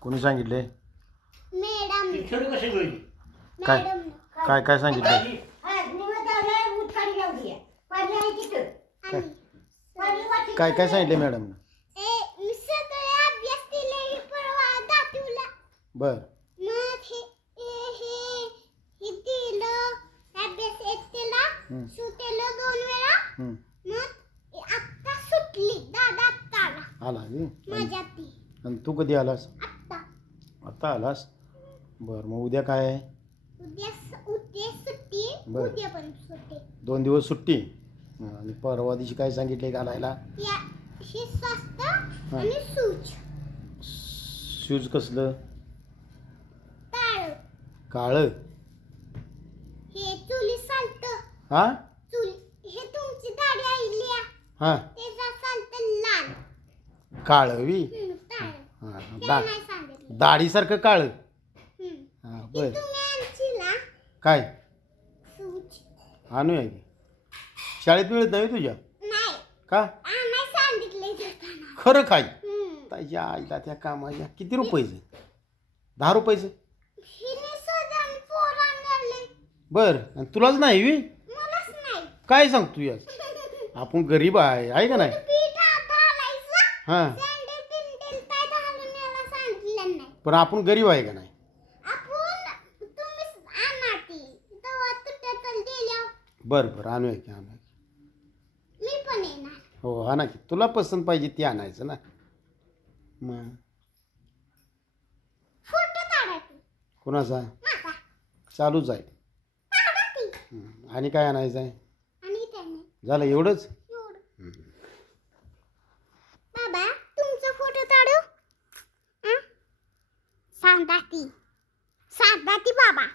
कोणी सांगितले? खेळू कशी काय मॅडम काय काय सांगितलं? हा. काय? काय काय सांगितले मॅडम? हे बर. हम्म. सुटेलं दोन वेळा हम्म. मग आत्ता सुटली दादा आत्ता आला? आणि ती कधी आलास? आत्ता. आत्ता आलास? बर मग उद्या काय आहे? बरं. दोन दिवस सुट्टी. आणि परवा दिवशी काय सांगितले घालायला? हे शूज कसलं? काळं. हे हा चुल हे तुमची दाढी आईली आहे. हा त्याचा चालत लाल काळं वी हम्म, ताळ हा त्याला दा दाढीसारखं काळं. हा ती बर. काय? आणूया की. शाळेत मिळत नाही तुझ्या? का? खरं काय. ताईच्या आईला त्या कामाच्या किती रुपयाचे? दहा रुपयाचे. बर आणि तुलाच नाही काय सांगतो यास आपण गरीब आहे आहे का नाही? हां. सँडल पिंडल काय घालून यायला सांगितलं नाही पण आपण गरीब आहे का नाही? आपण तुम्ही आणा ती तेव्हा तुटत दिल्या बरं बरं आणूया की आणूया की. मी पण येणार हो आणा की. तुला पसंत पाहिजे ते आणायचं ना. मग. फोटो काढा ती कोणाचा? माझा चालूच आहे. काढा हं. आणि काय आणायचं आहे आणि. त्याने झालं एवढंच एवढं बाबा तुमचा फोटो काढू हं? सांगा ती सांगा ती बाबा